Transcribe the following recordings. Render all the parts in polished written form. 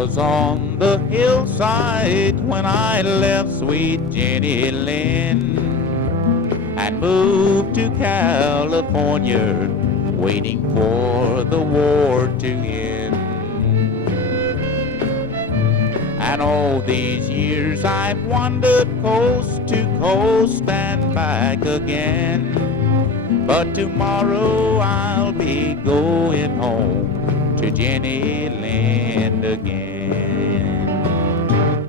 was on the hillside when I left sweet Jenny Lind and moved to California, waiting for the war to end. And all these years I've wandered coast to coast and back again. But tomorrow I'll be going home to Jenny Lind again,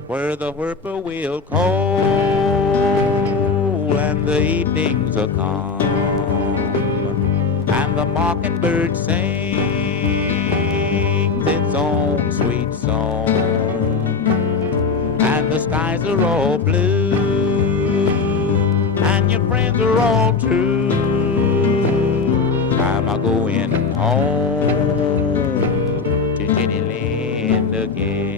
where the whippoorwill call and the evenings are calm, and the mockingbird sings its own sweet song, and the skies are all blue, and your friends are all true. I'm a-going home to Jenny Lind again.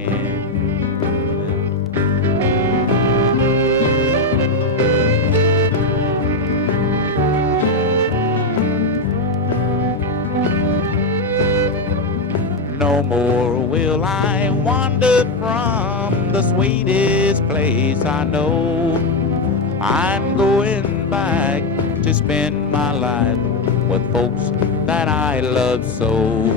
No more will I wander from the sweetest place I know. I'm going back to spend my life with folks that I love so.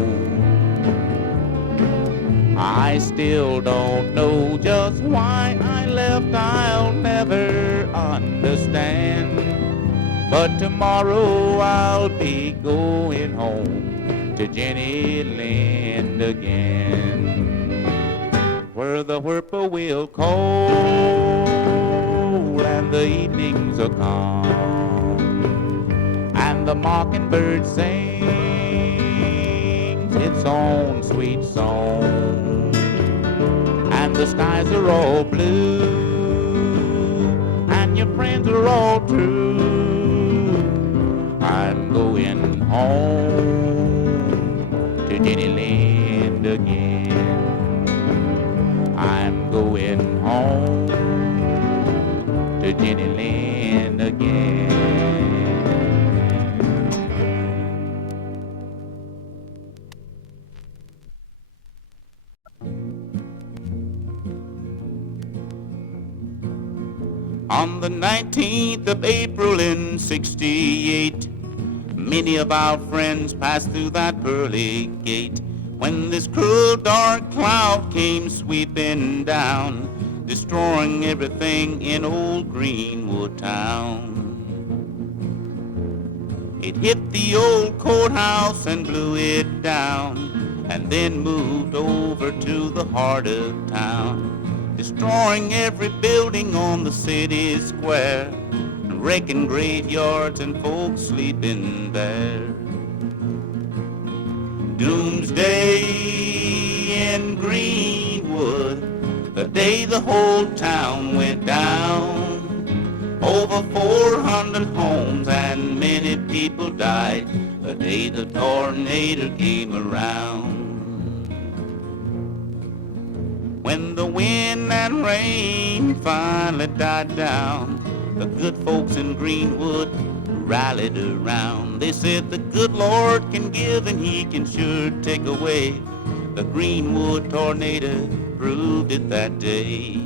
I still don't know just why I left, I'll never understand. But tomorrow I'll be going home to Jenny Lind again, where the whippoorwill call and the evenings are calm, and the mockingbird sings its own sweet song, and the skies are all blue, and your friends are all true. I'm going home to Jenny Lind again. I'm going home to Jenny Lind again. On the 19th of April in '68, many of our friends passed through that pearly gate when this cruel dark cloud came sweeping down, destroying everything in old Greenwood town. It hit the old courthouse and blew it down, and then moved over to the heart of town, destroying every building on the city square, and wrecking graveyards and folks sleeping there. Doomsday in Greenwood, the day the whole town went down. Over 400 homes and many people died the day the tornado came around. When the wind and rain finally died down, the good folks in Greenwood rallied around. They said the good Lord can give and he can sure take away. The Greenwood tornado proved it that day.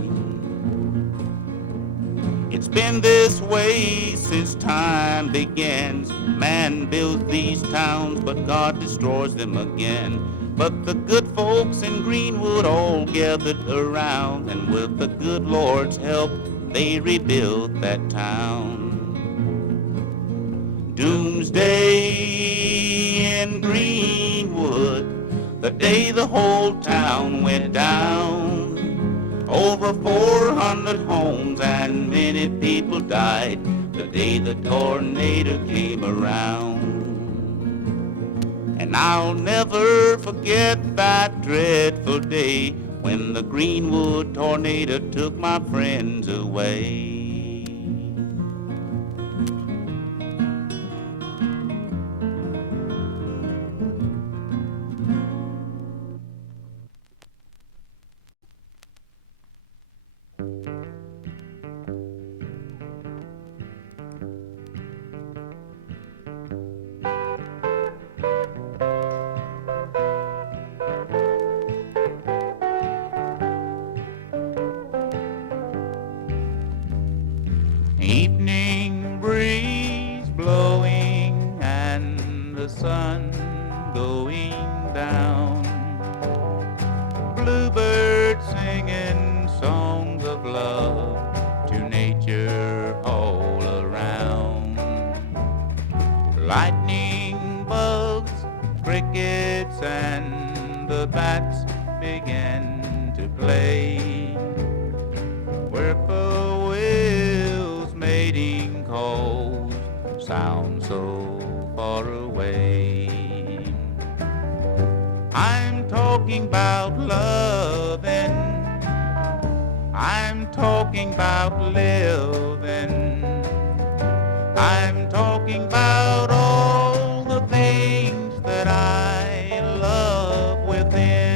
It's been this way since time begins. Man builds these towns, but God destroys them again. But the good folks in Greenwood all gathered around, and with the good Lord's help, they rebuilt that town. Doomsday in Greenwood, the day the whole town went down. Over 400 homes and many people died the day the tornado came around. And I'll never forget that dreadful day when the Greenwood tornado took my friends away. Evening breeze blowing and the sun going down. Bluebirds singing songs of love to nature all around. Lightning bugs, crickets, and the bats begin to play. Whippoorwills mating calls sound so far away. I'm talking about loving, I'm talking about living, I'm talking about all the things that I love within.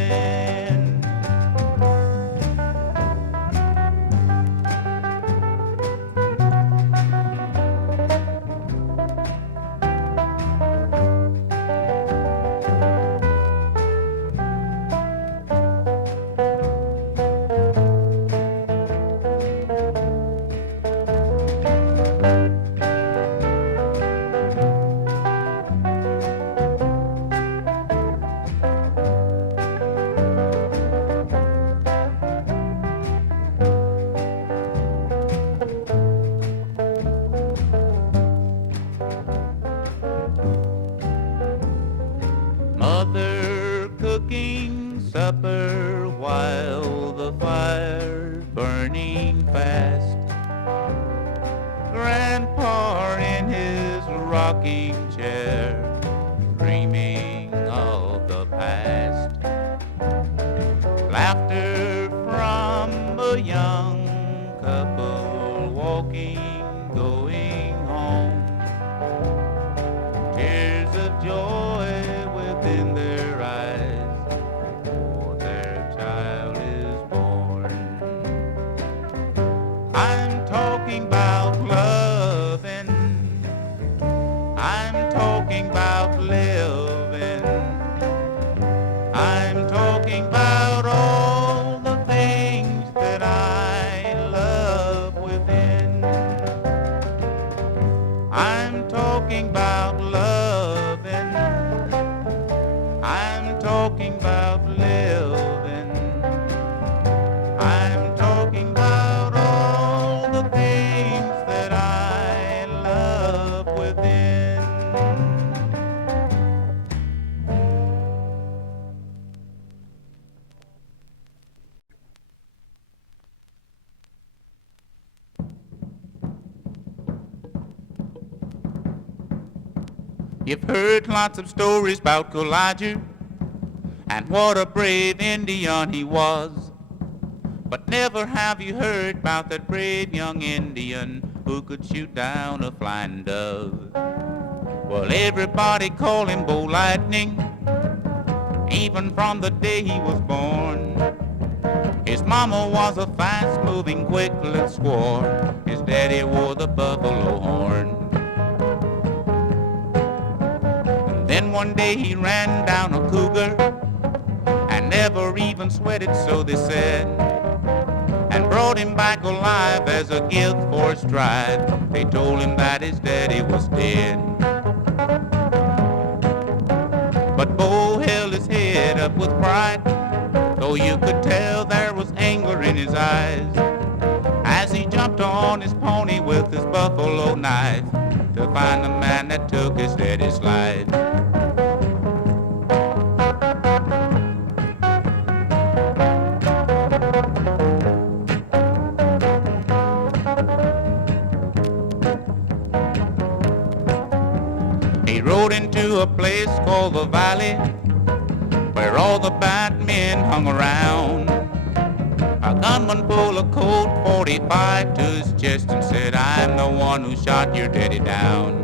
Mother cooking supper while the fire's burning fast. Grandpa in his rocking chair, dreaming of the past. Laughter from a young couple walking, going home. Tears of joy within their eyes, for their child is born. I'm talking about loving, I'm talking about living, I'm talking about all the things that I love within. I'm talking about loving, I'm talking about living, I'm talking about all the things that I love within. You've heard lots of stories about Elijah and what a brave Indian he was. But never have you heard about that brave young Indian who could shoot down a flying dove. Well, everybody called him Bo Lightning, even from the day he was born. His mama was a fast-moving, quick-little squaw. His daddy wore the buffalo horn. Then one day he ran down a cougar and never even sweated, so they said, and brought him back alive as a gift for his tribe. They told him that his daddy was dead. But Bo held his head up with pride, though you could tell there was anger in his eyes, as he jumped on his pony with his buffalo knife to find the man that took his daddy's life. He rode into a place called the Valley, where all the bad men hung around. A gunman pulled a Colt 45 to his chest and said, I'm the one who shot your daddy down.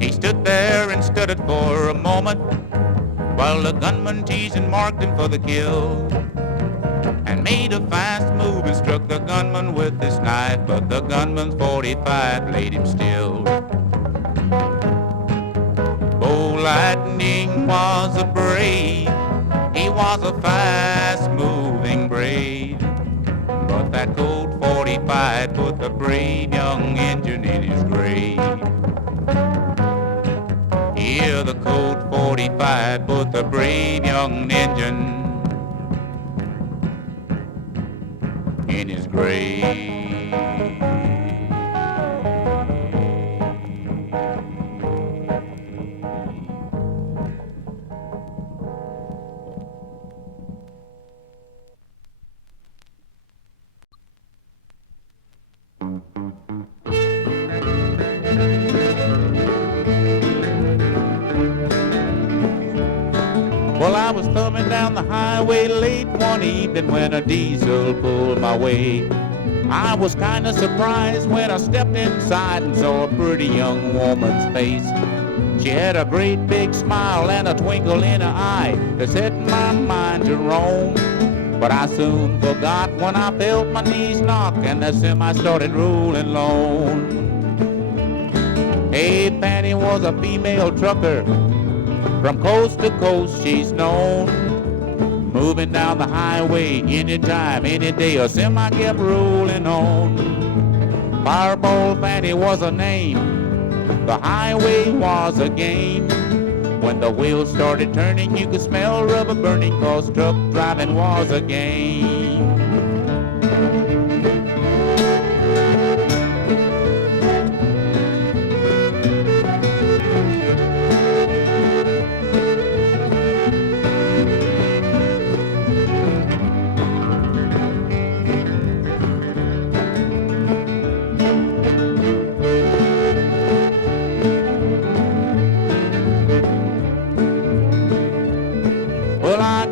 He stood there and studied for a moment while the gunman teased and marked him for the kill, and made a fast move and struck the gunman with his knife, but the gunman's 45 laid him still. Bo Lightning was a brave, he was a fast-moving brave, but that Colt 45 45 put the brave young engine in his grave. Yeah, the Colt 45 put the brave young engine in his grave. Well, I was thumbing down the highway late one evening when a diesel pulled my way. I was kind of surprised when I stepped inside and saw a pretty young woman's face. She had a great big smile and a twinkle in her eye that set my mind to roam. But I soon forgot when I felt my knees knock and the semi started rolling lone. Hey, Fanny was a female trucker. From coast to coast she's known. Moving down the highway anytime, any day, a semi kept rolling on. Fireball Fanny was her name. The highway was a game. When the wheels started turning, you could smell rubber burning, 'cause truck driving was a game.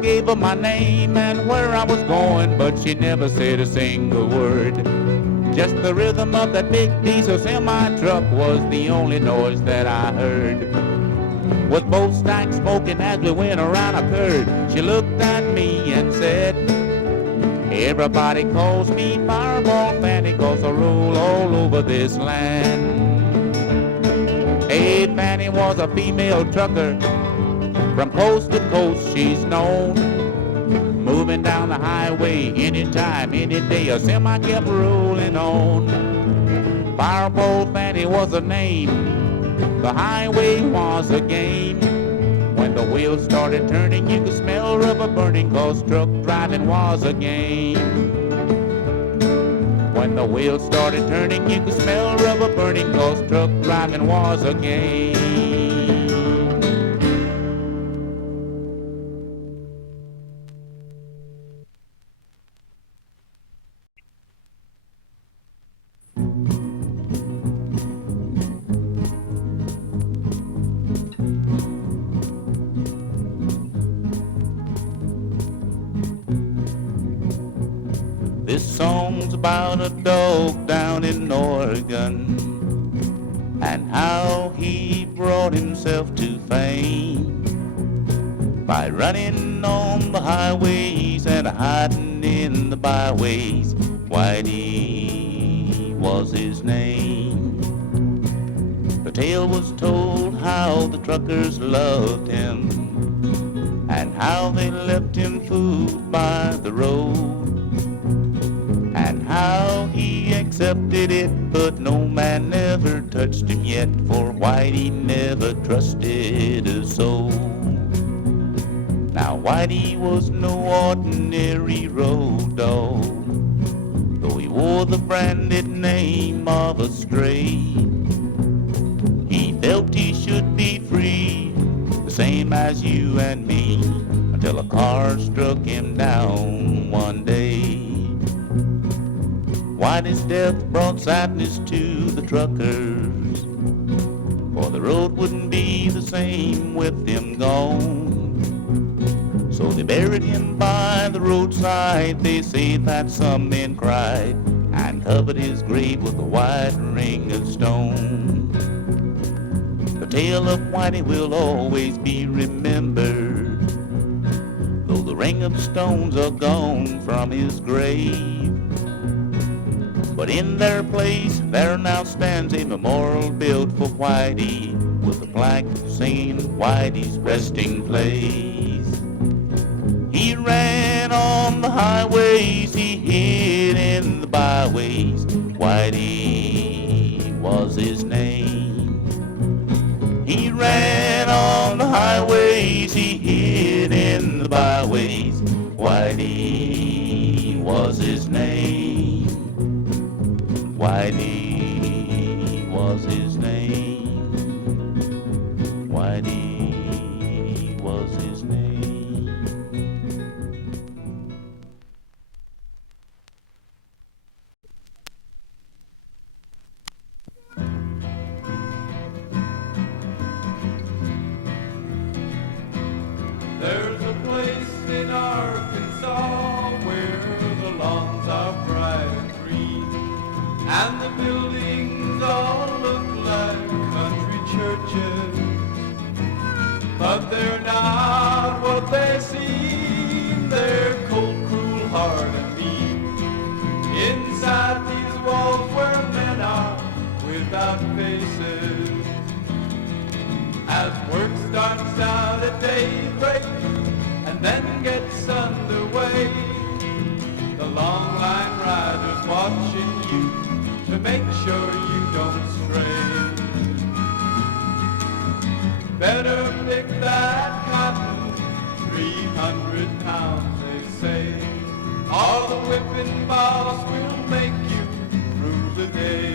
Gave her my name and where I was going, but she never said a single word. Just the rhythm of that big diesel semi-truck was the only noise that I heard. With both stacks smoking as we went around a curve, she looked at me and said, "Everybody calls me Fireball Fanny, 'cause I roll all over this land." Hey, Fanny was a female trucker. From coast to coast she's known. Moving down the highway anytime, any day, a semi kept rolling on. Fireball Fanny was her name. The highway was a game. When the wheels started turning, you could smell rubber burning, 'cause truck driving was a game. When the wheels started turning, you could smell rubber burning, 'cause truck driving was a game. This song's about a dog down in Oregon and how he brought himself to fame by running on the highways and hiding in the byways. Whitey was his name. The tale was told how the truckers loved him and how they left him food by the road, and how he accepted it, but no man never touched him yet, for Whitey never trusted a soul. Now Whitey was no ordinary road dog, though he wore the branded name of a stray. He felt he should be free, the same as you and me, until a car struck him down one day. Whitey's death brought sadness to the truckers, for the road wouldn't be the same with him gone. So they buried him by the roadside, they say that some men cried, and covered his grave with a white ring of stone. The tale of Whitey will always be remembered, though the ring of stones are gone from his grave. But in their place there now stands a memorial built for Whitey, with a plaque saying Whitey's resting place. He ran on the highways, he hid in the byways, Whitey was his name. He ran on the highways, he hid in the byways. Whitey was his name. Whitey was his name. Whitey was his name. There's a place in Arkansas where the lawns are bright and green, and the buildings all look like country churches, but they're not what they seem. They're cold, cruel, hard, and mean. Inside these walls where men are without faces, as work starts out at daybreak and then gets underway, the long line riders watching you to make sure you don't stray. Better pick that cotton, 300 pounds they say, or the whipping boss will make you through the day.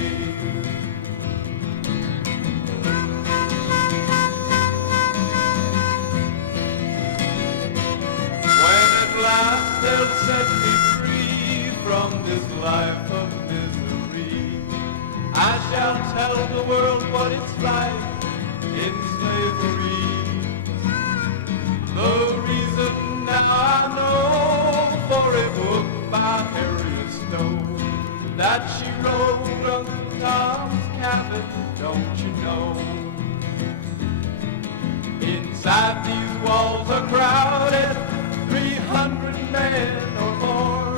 They'll set me free from this life of misery. I shall tell the world what it's like in slavery. The reason now I know, for a book by Harriet Stowe that she wrote Uncle Tom's Cabin, don't you know? Inside these walls are crowded, 300 men or more.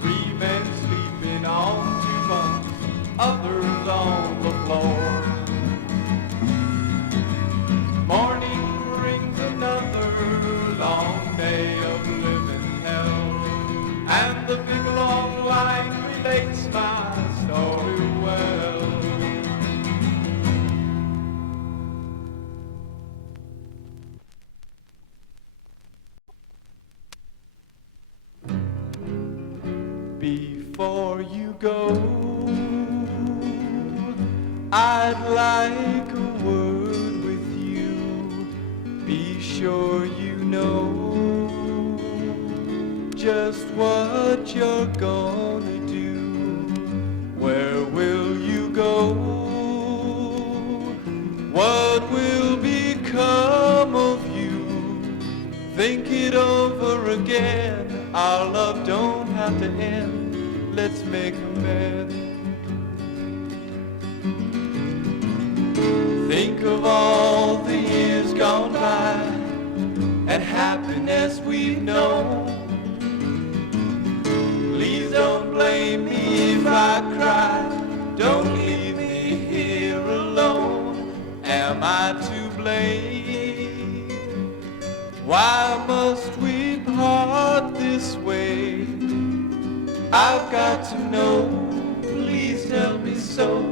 3 men sleeping on 2 bunks, others on the floor. Morning brings another long day of living hell, and the big long line relates my story well. Before you go, I'd like a word with you. Be sure you know just what you're gonna do. Where will you go? What will become of you? Think it over again. Our love don't have to end. Let's make amends. Think of all the years gone by and happiness we've known. Please don't blame me if I cry. Don't leave me here alone. Am I to blame? Why must we part this way? I've got to know, please tell me so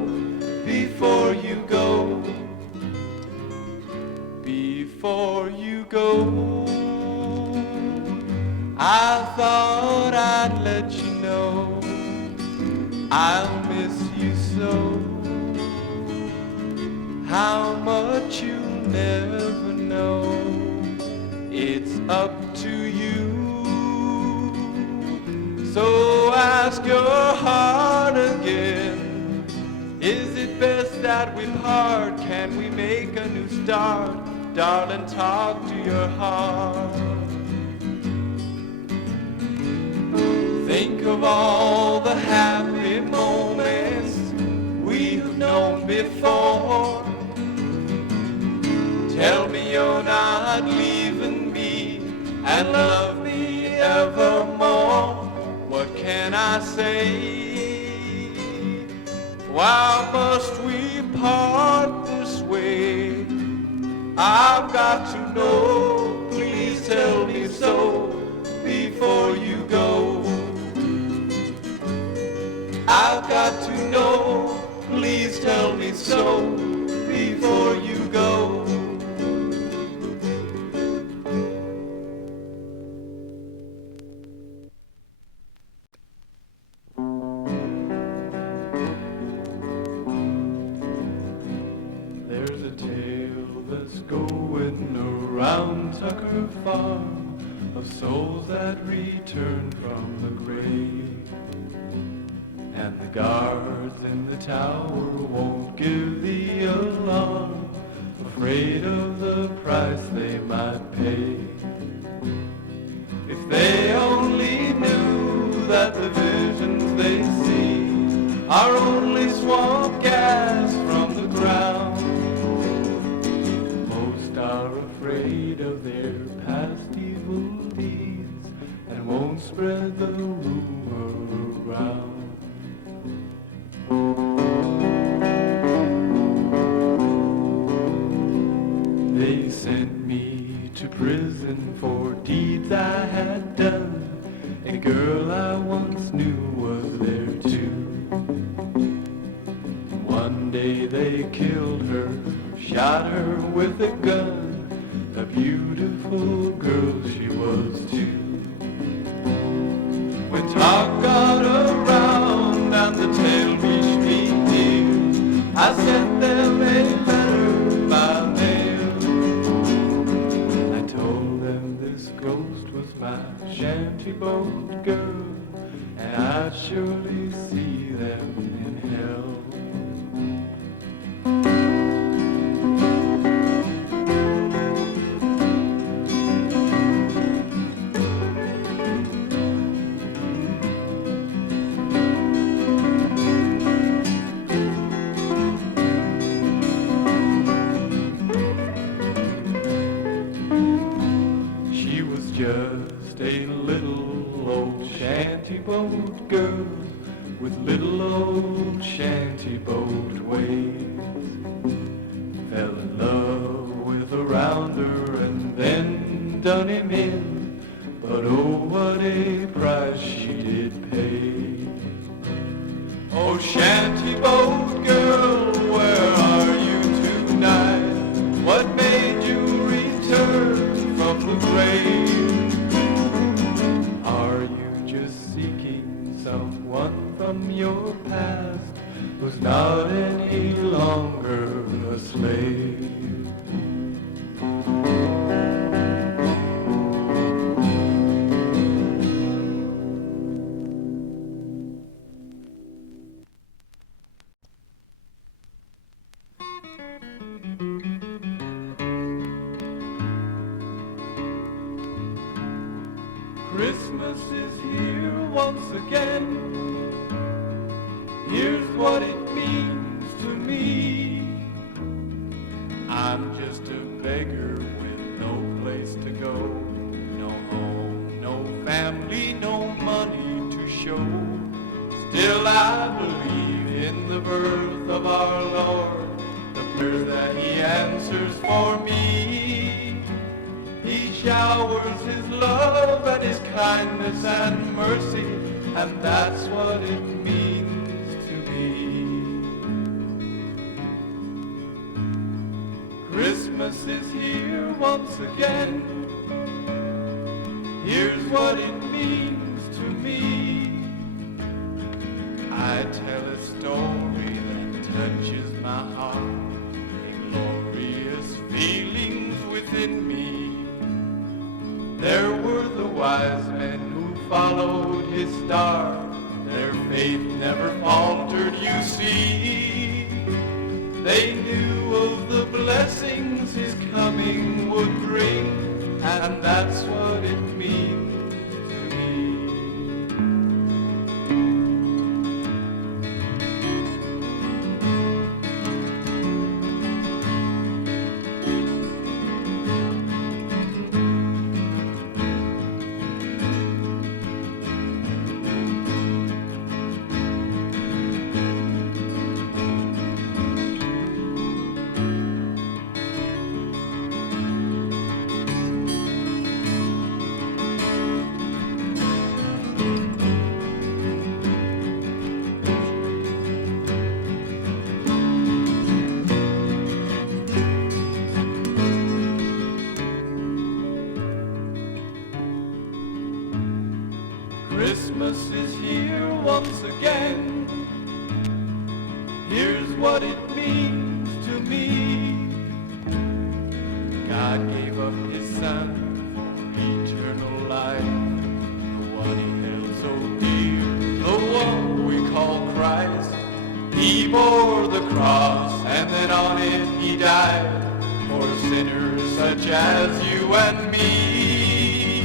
before you go. Before you go, I thought I'd let you know I'll miss you so. How much you'll never know. It's up to you. So ask your heart again. Is it best that we part? Can we make a new start? Darling, talk to your heart. Think of all the happy moments we've known before. Tell me you're not leaving me and love me evermore. What can I say? Why must we part this way? I've got to know, please tell me so before you go. I've got to know, please tell me so before you go. There's a tale that's going around Tucker Farm of souls that return from the grave. And the guards in the tower won't give the alarm, afraid of the price they might pay. If they only knew that the visions they see are only swamp gas from the ground. Most are afraid of their past evil deeds and won't spread the rumor around. They sent me to prison for deeds I had done. A girl I once knew was there too. One day they killed her, shot her with a gun. A beautiful girl she was too. When talk got around and the tale reached me near, I sent them a letter by mail. I told them this ghost was my shanty boat girl, and I'd surely see them in hell. Just a little old shanty boat girl with little old shanty boat ways. Fell in love with a rounder and then done him in, but oh what a price she did pay. Oh shanty boat girl, where are you tonight? What made you return from the grave? Someone from your past who's not any longer a slave. Christmas is here once again. Here's what it means to me. I'm just a beggar with no place to go, no home, no family, no money to show. Still I believe in the birth of our Lord, the prayers that he answers for me. He showers his love and his kindness and mercy, and that's what it means to me. Christmas is here once again. Here's what it means to me. I tell a story that touches my heart, a glorious feelings within me. There were the wise men who followed his star. Their faith never faltered, you see. They knew of the blessings his coming would bring, and that's what it means to me. what it means to me. God gave up his son for eternal life, the one he held so dear, the one we call Christ. He bore the cross and then on it he died for sinners such as you and me.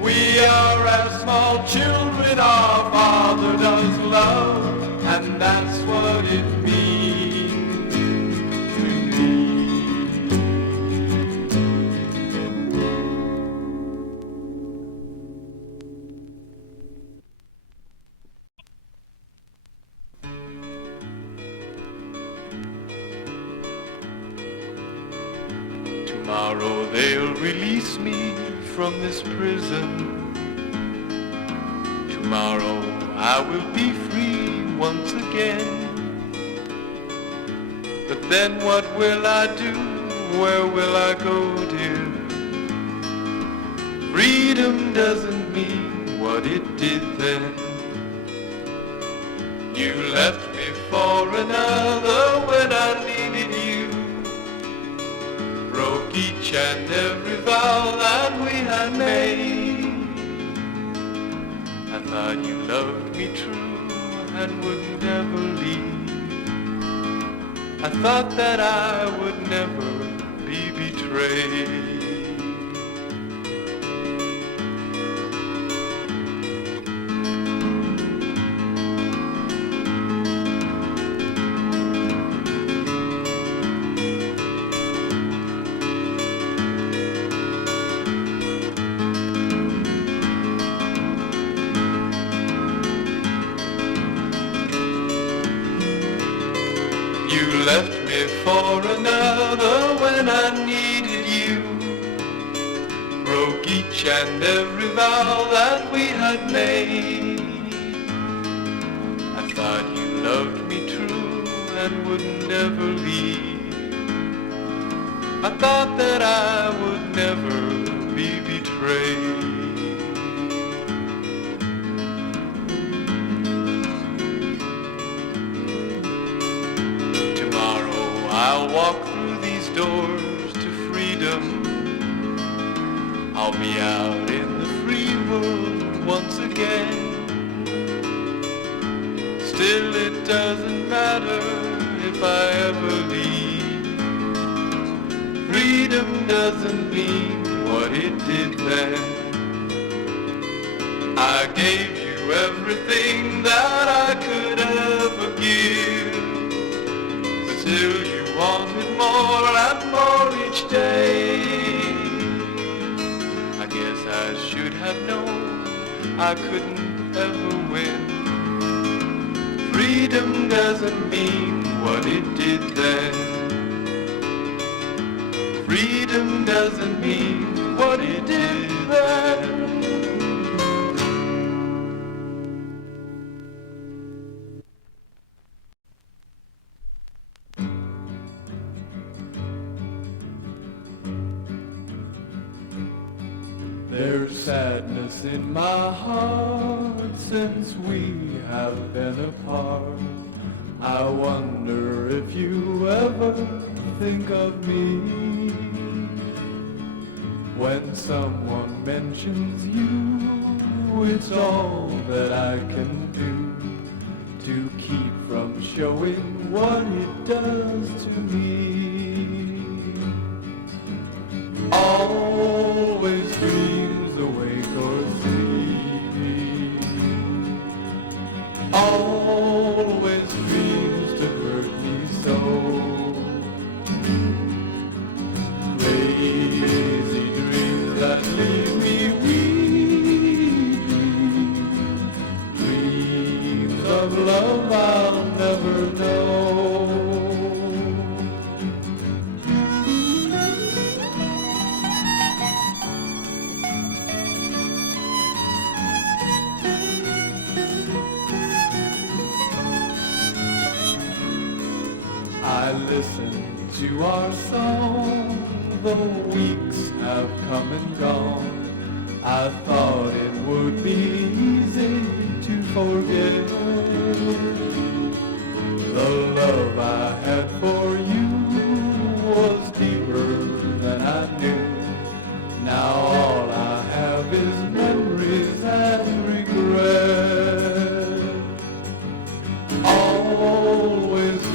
We are as small children our Father does love, and that's what it means to me. Tomorrow they'll release me from this prison. Tomorrow I will be free once again. But then what will I do? Where will I go, dear? Freedom doesn't mean what it did then. You left me for another when I needed you. Broke each and every vow that we had made. I thought you loved me true and would never leave. I thought that I would never be betrayed. You left me for another when I needed you. Broke each and every vow that we had made. I thought you loved me true and would never leave. I thought that I would never be betrayed. I'll walk through these doors to freedom. I'll be out in the free world once again. Still it doesn't matter if I ever leave. Freedom doesn't mean what it did then. I gave you everything that I could ever give. But still you wanted more and more each day. I guess I should have known I couldn't ever win. Freedom doesn't mean what it did then. Freedom doesn't mean what it did then. There's sadness in my heart since we have been apart. I wonder if you ever think of me. When someone mentions you, it's all that I can do to keep from showing what it does to me. Always dreams awake or sleeping. Always dreams to hurt me so. Crazy dreams that leave me weeping. Dreams of love I'll never know. I listen to our song, though weeks have come and gone. I thought it would be easy to forget the love I always